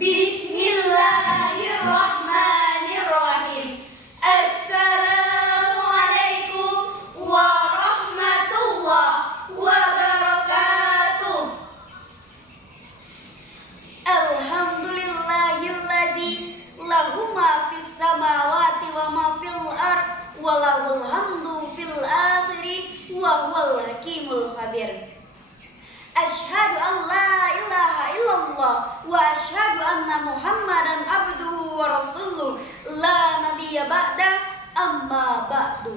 Bismillahirrahmanirrahim. Assalamualaikum warahmatullahi wabarakatuh. Alhamdulillahillazi lahu ma fis samawati wa ma fil ard wa lahul hamdu fil akhiri wa huwal hakimul khabir. Asyhadu an la ilaha illallah wa asyhadu anna Muhammadan abduhu wa rasuluh la nabiyya ba'da amma ba'du.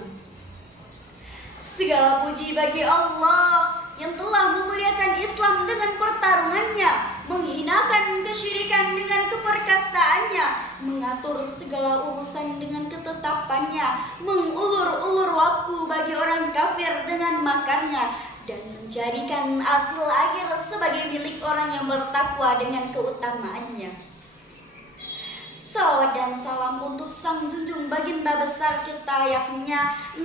Segala puji bagi Allah yang telah memuliakan Islam dengan pertarungannya, menghinakan kesyirikan dengan keperkasaannya, mengatur segala urusan dengan ketetapannya, mengulur-ulur waktu bagi orang kafir dengan makarnya, dan menjadikan hasil akhir sebagai milik orang yang bertakwa dengan keutamaannya. Salawat dan salam untuk sang junjung baginda besar kita, yakni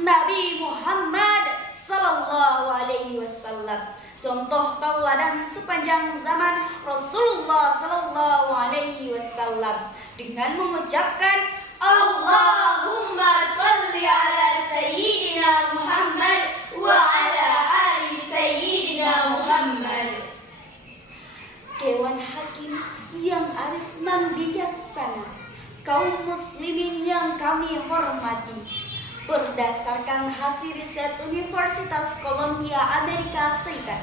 Nabi Muhammad sallallahu alaihi wasallam, contoh tauladan sepanjang zaman Rasulullah sallallahu alaihi wasallam, dengan mengucapkan Allahumma sholli ala sayyidina Muhammad wa ala ali sayyidina Muhammad. Dewan Hakim yang arif dan bijaksana, kaum muslimin yang kami hormati, berdasarkan hasil riset Universitas Columbia Amerika Serikat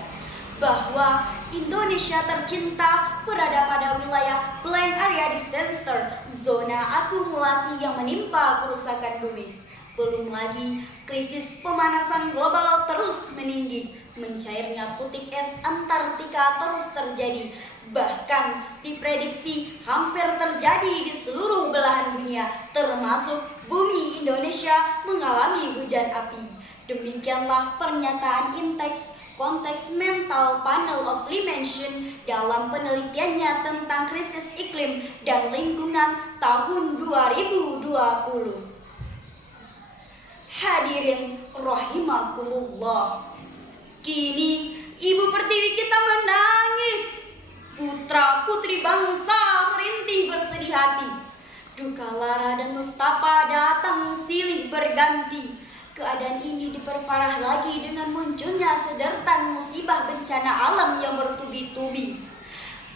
bahwa Indonesia tercinta berada pada wilayah Plain Area Disaster, zona akumulasi yang menimpa kerusakan bumi. Belum lagi krisis pemanasan global terus meninggi, mencairnya putik es Antartika terus terjadi, bahkan diprediksi hampir terjadi di seluruh belahan dunia, termasuk bumi Indonesia mengalami hujan api. Demikianlah pernyataan Konteks Mental Panel of Dimension dalam penelitiannya tentang krisis iklim dan lingkungan tahun 2020. Hadirin rahimakumullah, kini Ibu Pertiwi kita menangis, putra putri bangsa merintih bersedih hati. Duka lara dan nestapa datang silih berganti. Keadaan ini diperparah lagi dengan munculnya sederetan musibah bencana alam yang bertubi-tubi.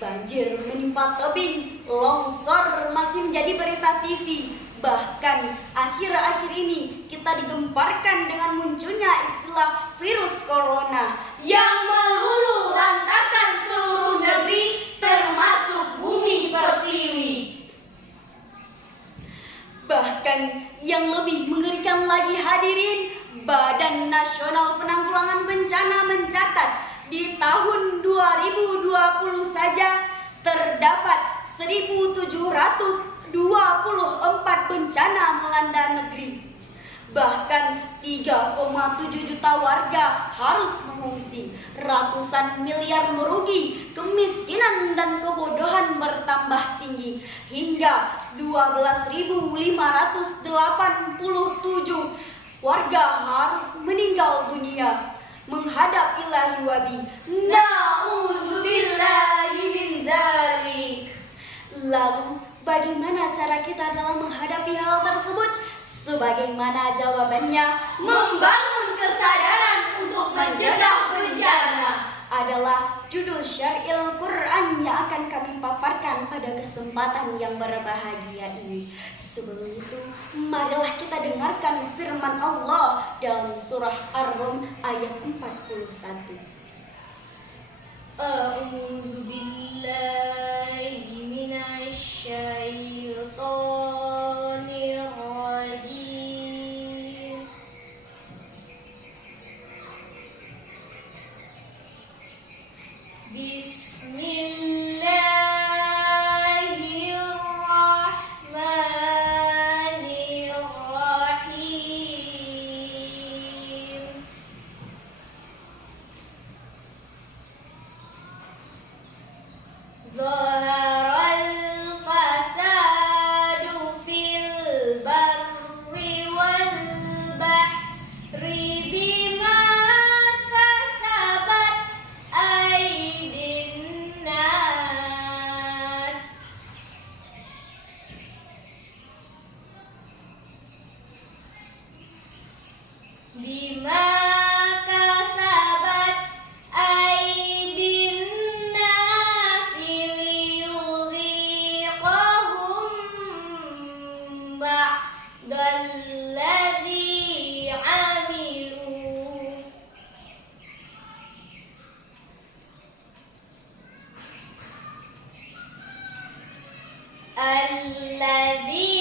Banjir menimpa tebing, longsor masih menjadi berita TV. Bahkan akhir-akhir ini kita digemparkan dengan munculnya istilah virus corona yang meluluh lantakan seluruh negeri termasuk bumi Pertiwi. Bahkan yang lebih mengerikan lagi hadirin, Badan Nasional Penanggulangan Bencana mencatat di tahun 2020 saja terdapat 1.724 bencana melanda negeri. Bahkan 3,7 juta warga harus mengungsi, ratusan miliar merugi, kemiskinan dan kebodohan bertambah tinggi, hingga 12.587 warga harus meninggal dunia menghadap ilahi wabi. Na'udzubillahi min zalik. Lalu bagaimana cara kita dalam menghadapi hal tersebut? Sebagaimana jawabannya, membangun kesadaran untuk mencegah bencana adalah judul syair Quran yang akan kami paparkan pada kesempatan yang berbahagia ini. Sebelum itu, marilah kita dengarkan firman Allah dalam surah Ar-Rum ayat 41. A'udzu billahi minasy syaithanir rajim. Bismillahirrahmanirrahim. Zaharal fasadu fil barri wal bahri bima kasabat aydin nas الذي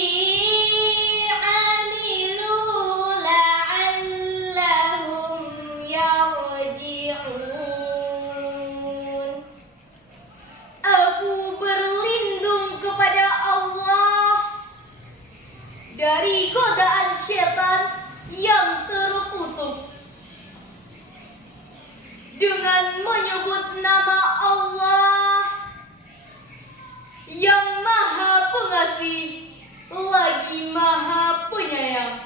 عملوا لعلهم يرجعون. Aku berlindung kepada Allah dari godaan setan yang terkutuk dengan menyebut nama Allah yang Maha Pengasih lagi Maha Penyayang.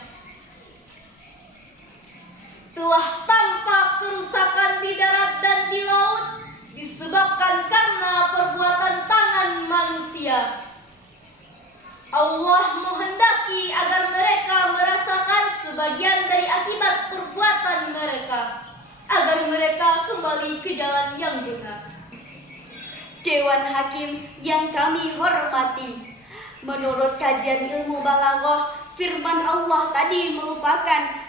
Telah tampak kerusakan di darat dan di laut disebabkan karena perbuatan tangan manusia. Allah menghendaki agar mereka merasakan sebagian dari akibat perbuatan mereka, agar mereka kembali ke jalan yang benar. Dewan Hakim yang kami hormati, menurut kajian ilmu balaghah, firman Allah tadi merupakan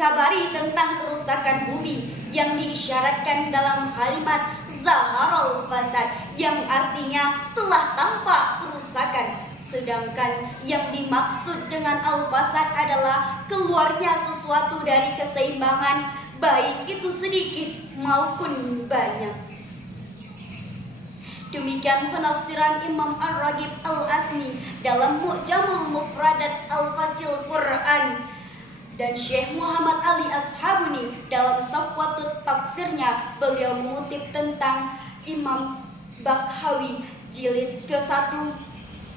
kabari tentang kerusakan bumi yang diisyaratkan dalam kalimat zaharul fasad, yang artinya telah tampak kerusakan. Sedangkan yang dimaksud dengan al-fasad adalah keluarnya sesuatu dari keseimbangan, baik itu sedikit maupun banyak. Demikian penafsiran Imam Ar-Raghib Al-Asni dalam Mu'jamul Mufradat Al-Fasil Quran, dan Syekh Muhammad Ali Ashabuni dalam Safwatut Tafsirnya. Beliau mengutip tentang Imam Bakhawi jilid ke-1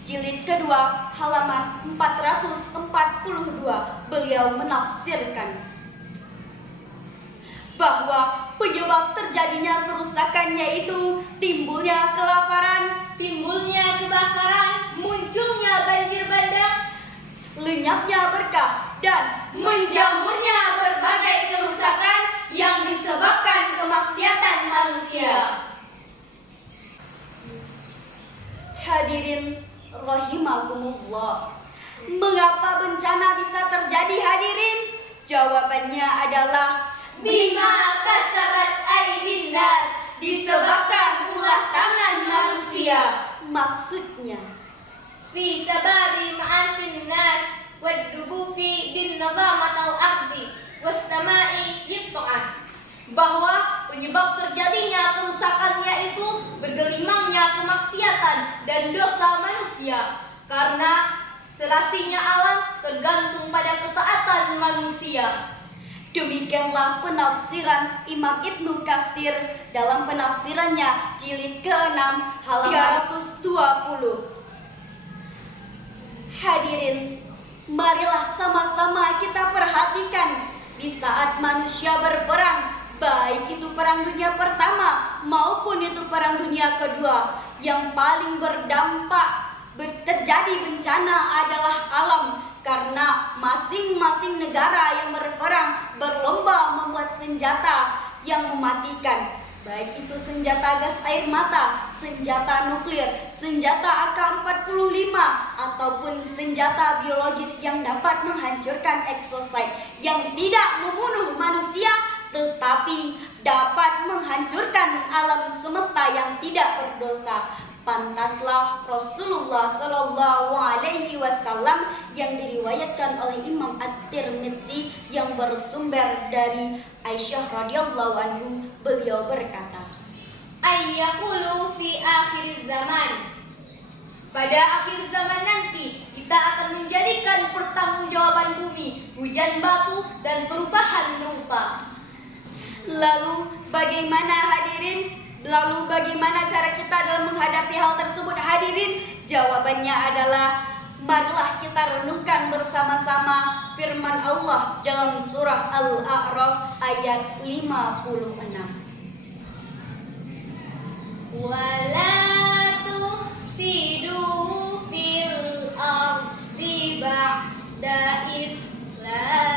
jilid kedua halaman 442. Beliau menafsirkan bahwa penyebab terjadinya kerusakan yaitu timbulnya kelaparan, timbulnya kebakaran, munculnya banjir bandang, lenyapnya berkah, dan menjamurnya berbagai kerusakan yang disebabkan kemaksiatan manusia. Hadirin rahimakumullah, mengapa bencana bisa terjadi hadirin? Jawabannya adalah bima kasabat aydin nas, disebabkan ulah tangan manusia. Maksudnya fi sababi ma'asin nas waddubufi bin nazamatal ardi was samai yit'ah, bahwa penyebab terjadinya kerusakannya itu bergelimangnya kemaksiatan dan dosa manusia, karena serasinya alam tergantung pada ketaatan manusia. Demikianlah penafsiran Imam Ibnu Katsir dalam penafsirannya jilid ke-6 halaman 320. Hadirin, marilah sama-sama kita perhatikan di saat manusia berperang, baik itu perang dunia pertama maupun itu perang dunia kedua, yang paling berdampak terjadi bencana adalah alam, karena masing-masing negara yang berperang berlomba membuat senjata yang mematikan, baik itu senjata gas air mata, senjata nuklir, senjata AK-45, ataupun senjata biologis yang dapat menghancurkan eksosit yang tidak membunuh manusia tetapi dapat menghancurkan alam semesta yang tidak berdosa. Pantaslah Rasulullah Shallallahu Alaihi Wasallam yang diriwayatkan oleh Imam At-Tirmidzi yang bersumber dari Aisyah radhiyallahu anhu, beliau berkata, ayyaqulu fi akhir zaman, pada akhir zaman nanti kita akan menjadikan pertanggungjawaban bumi, hujan batu dan perubahan rupa. Lalu bagaimana hadirin? Lalu bagaimana cara kita dalam menghadapi hal tersebut hadirin? Jawabannya adalah marilah kita renungkan bersama-sama firman Allah dalam surah Al-A'raf ayat 56. Wala tufsidu fil ardi ba'da islahiha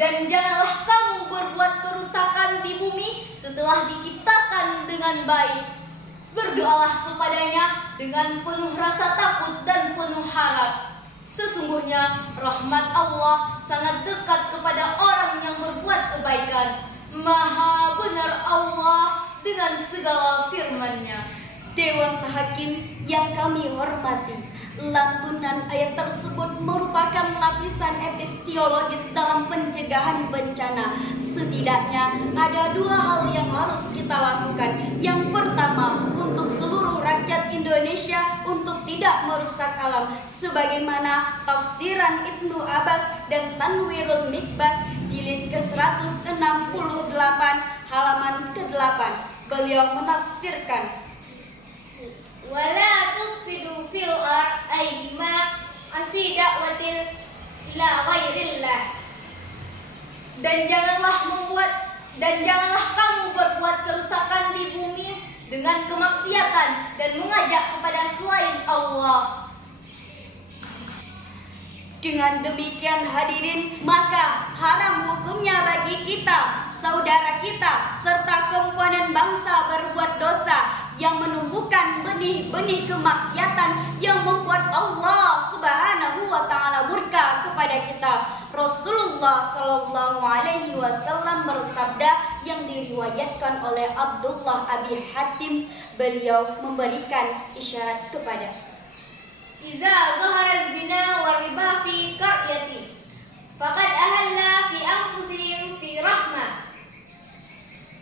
Dan janganlah kamu berbuat kerusakan di bumi setelah diciptakan dengan baik. Berdoalah kepadanya dengan penuh rasa takut dan penuh harap. Sesungguhnya rahmat Allah sangat dekat kepada orang yang berbuat kebaikan. Maha benar Allah dengan segala firman-Nya. Dewan Hakim yang kami hormati, lantunan ayat tersebut merupakan lapisan epistemologis dalam pencegahan bencana. Setidaknya ada dua hal yang harus kita lakukan. Yang pertama, untuk seluruh rakyat Indonesia untuk tidak merusak alam, sebagaimana tafsiran Ibnu Abbas dan Tanwirul Mikbas jilid ke-168 halaman ke-8. Beliau menafsirkan, wala tufsidu fil ard ay ma asidaqwatil ila ghairillah. Dan janganlah kamu berbuat kerusakan di bumi dengan kemaksiatan dan mengajak kepada selain Allah. Dengan demikian hadirin, maka haram hukumnya bagi kita, saudara kita, serta komponen bangsa berbuat dosa yang menumbuhkan benih-benih kemaksiatan yang membuat Allah Subhanahu wa taala murka kepada kita. Rasulullah sallallahu alaihi wasallam bersabda yang diriwayatkan oleh Abdullah Abi Hatim, beliau memberikan isyarat kepada Iza zahara zina wa riba fi qaryati faqad ahalla fi anfusihim fi rahmah.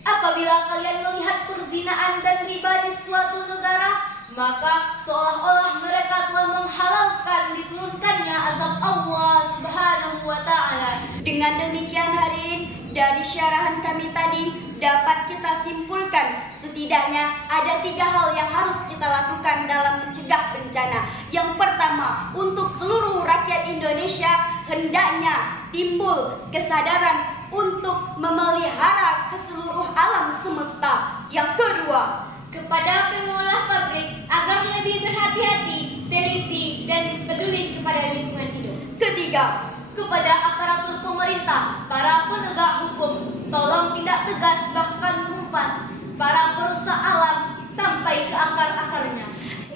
Apabila kalian melihat perzinaan dan riba di suatu negara, maka seolah-olah mereka telah menghalalkan diturunkannya azab Allah Subhanahu wa taala. Dengan demikian hadirin, dari syarahan kami tadi dapat kita simpulkan setidaknya ada 3 hal yang harus kita lakukan dalam mencegah bencana. Yang pertama, untuk seluruh rakyat Indonesia hendaknya timbul kesadaran untuk memelihara keseluruh alam semesta. Yang kedua, kepada pengelola pabrik agar lebih berhati-hati, teliti, dan peduli kepada lingkungan hidup. Ketiga, kepada aparatur pemerintah, para penegak hukum, tolong tidak tegas bahkan umpan para perusak alam sampai ke akar-akarnya.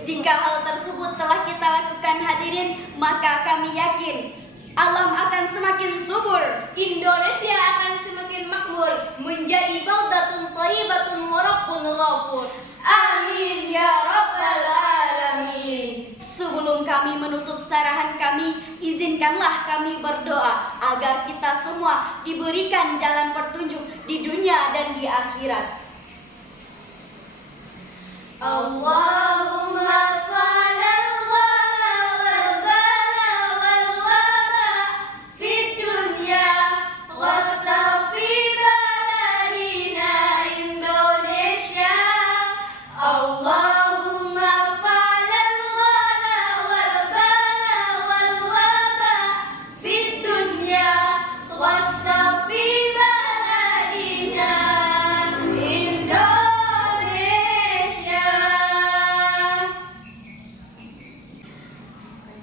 Jika hal tersebut telah kita lakukan hadirin, maka kami yakin alam akan semakin subur, Indonesia akan semakin makmur, menjadi baldatun thayyibatun wa rabbun ghafur. Amin ya rabbal alamin. Sebelum kami menutup sarahan kami, izinkanlah kami berdoa agar kita semua diberikan jalan petunjuk di dunia dan di akhirat. Allahumma falal ghala wal bala wal waba fid dunya wasafi baladina Indonesia. Allahumma falal ghala wal bala wal waba fid dunya wasafi baladina Indonesia.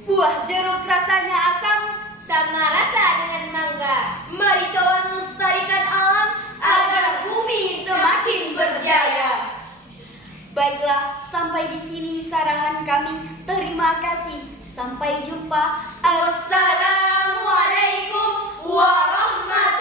Buah jeruk rasanya asam, sama rasa dengan mangga. mari kawan lestarikan alam agar bumi semakin berjaya. Baiklah, sampai di sini sarahan kami. Terima kasih. Sampai jumpa. Assalamualaikum warahmatullahi